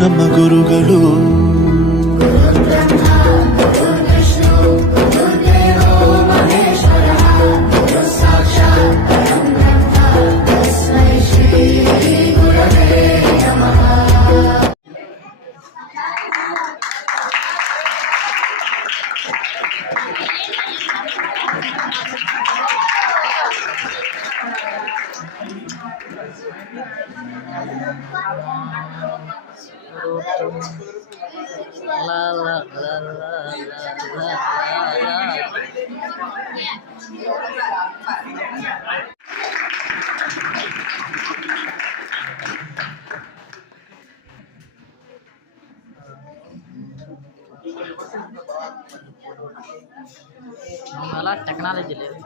ನಮ್ಮ ಗುರುಗಳು Thank you. La la la la la la. అలా టెక్నాలజీ లేదు